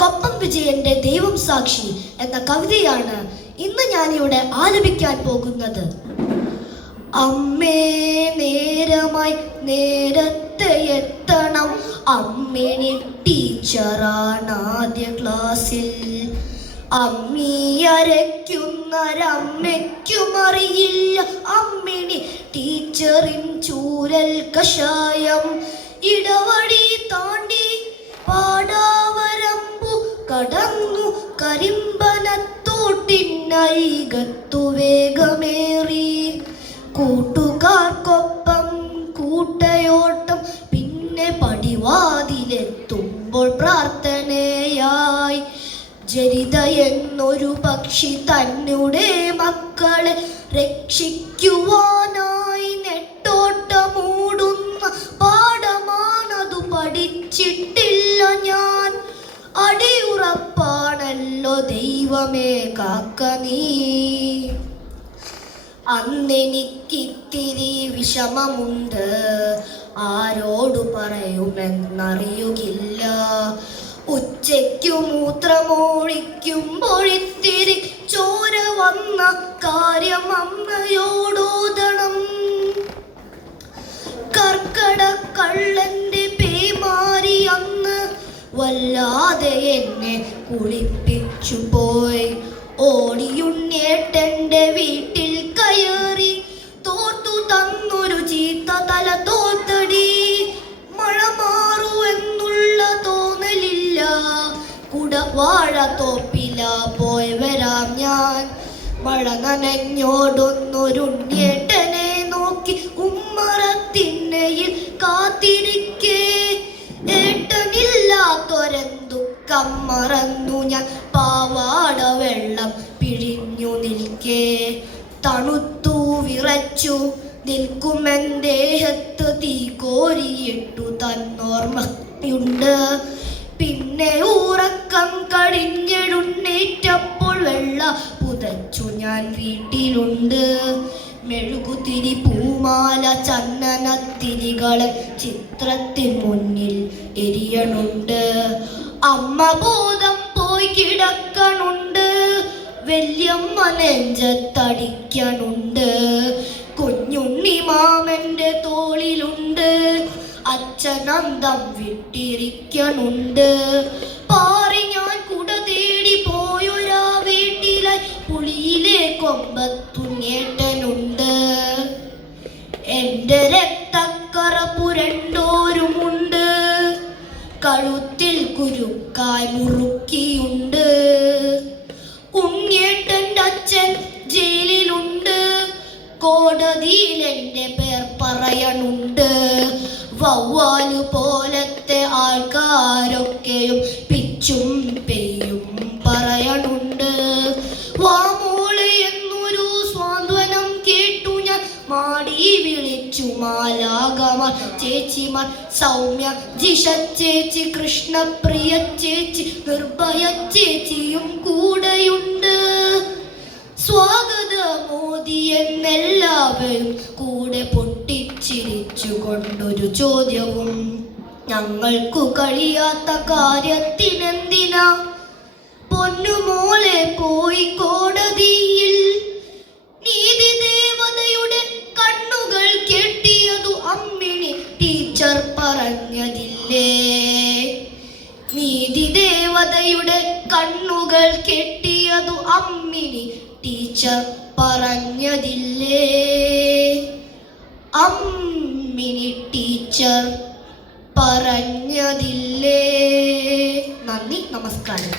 കൊപ്പം വിജയന്റെ ദൈവം സാക്ഷി എന്ന കവിതയാണ് ഇന്ന് ഞാനിവിടെ ആലപിക്കാൻ പോകുന്നത്. അമ്മേ നേരമായി നേരത്തെ എത്തണം, അമ്മിണി ടീച്ചറാണ് ആദ്യ ക്ലാസ്സിൽ. അമ്മി അരയ്ക്കുന്നൊരമ്മയ്ക്കും അറിയില്ല അമ്മിണി ടീച്ചറിൻ ചൂരൽ കഷായം. ഇടവഴി താണ്ടി പാടാവരമ്പു കടന്നു കരിമ്പനത്തോട്ടിനരികത്തു വേഗമേറി. കൂട്ടുകാർക്കൊപ്പം കൂട്ടയോട്ടം, പിന്നെ പടിവാതിലെത്തുമ്പോൾ പ്രാർത്ഥനയായി. ജരിത എന്നൊരു പക്ഷി തന്നെ മക്കളെ രക്ഷിക്കുവാനായി നെട്ടോട്ടമൂടുന്ന പാഠമാണതു, പഠിച്ചിട്ടില്ല ഞാൻ. അടിയുറപ്പാണല്ലോ ദൈവമേ കാക്ക നീ. അന്നെനിക്കിത്തിരി വിഷമമുണ്ട്, ആരോടു പറയുമെന്നറിയുകില്ല. ഉച്ചയ്ക്കു മൂത്രമൊഴിക്കുമ്പോഴിത്തിരി ചോര വന്ന കാര്യം അമ്മയോടോദണം. കർക്കടക്കള്ളന്റെ പേമാരി അന്ന് വല്ലാതെ എന്നെ കുളിപ്പിച്ചു പോയി. ഓടിയുണ്ണേട്ടന്റെ വീട്ടിൽ കയറി തോർത്തു തന്നൊരു ചീത്ത തല തോർത്തടി. മഴ മാറുമെന്നുള്ള തോന്നലില്ല, കുടവാഴത്തോപ്പില പോയി വരാം ഞാൻ. മഴ നനഞ്ഞോടുന്നൊരുണ്ണിയേട്ടനെ നോക്കി ഉമ്മറത്തിണ്ണയിൽ കാത്തിരിക്കേ. ഏട്ടനില്ലാത്തൊരെന്തുക്കം മറന്നു ഞാൻ പാവാട വെള്ളം പിഴിഞ്ഞു നിൽക്കേ. തണുത്തു വിറച്ചു നിൽക്കുമെൻ ദേഹത്ത് തീ കോരിയിട്ടു തന്നോർമ്മയുണ്ട്. പിന്നെ ഉറക്കം കഴിഞ്ഞെഴുന്നേറ്റപ്പോൾ വെള്ള പുതച്ചു ഞാൻ വീട്ടിലുണ്ട്. മെഴുകുതിരി പൂമാല ചന്ദനത്തിരികളെ ചിത്രത്തിൻ മുന്നിൽ എരിയണുണ്ട്. അമ്മ ബോധം പോയി കിടക്കണുണ്ട്, വല്യമ്മ നെഞ്ചത്തടിക്കണുണ്ട്. കുഞ്ഞുണ്ണി മാമന്റെ തോളിലുണ്ട്, അച്ഛനന്തം വിട്ടിരിക്കണുണ്ട്. പാറി ഞാൻ കുട തേടി പോയൊരാ വീട്ടിലായി പുളിയിലെ കൊമ്പത്തുണ്ണേട്ടനുണ്ട്. എന്റെ രക്തക്കറ പുരണ്ടോരുമുണ്ട്, കഴുത്തിൽ കുരുക്കായി മുറുക്കിയുണ്ട്. ഉണ്ണിയേട്ടന്റെ അച്ഛൻ ജയിലിലുണ്ട്, കോടതിയിൽ എന്റെ പേർ പറയണുണ്ട്. വവ്വാലു പോലത്തെ ആൾക്കാരൊക്കെയും പിച്ചും പെയ്യും പറയണുണ്ട്. വാമോളെ എന്നൊരു സ്വാന്തനം കേട്ടു ഞാൻ മാടി വിളിച്ചു മാലാകമാർ ചേച്ചിമാർ. സൗമ്യ, ജിഷ ചേച്ചി, കൃഷ്ണപ്രിയ ചേച്ചി, നിർഭയ ചേച്ചിയും കൂടെയുണ്ട്. സ്വാഗത മോദി എന്നെല്ലാവരും കൂടെ പൊട്ടിച്ചിരിച്ചു കൊണ്ടൊരു ചോദ്യവും. ഞങ്ങൾക്കു കഴിയാത്ത കാര്യത്തിനെന്തിനാ പൊന്നുമോളെ പോയി കോടതിയിൽ? നീതി ദേവതയുടെ കണ്ണുകൾ കെട്ടിയതു അമ്മിണി ടീച്ചർ പറഞ്ഞതില്ലേ? നീതി ദേവതയുടെ കണ്ണുകൾ കെട്ടിയതു അമ്മിണി ടീച്ചർ പറഞ്ഞതില്ലേ? അമ്മിണി ടീച്ചർ പറഞ്ഞതില്ലേ? നന്ദി, നമസ്കാരം.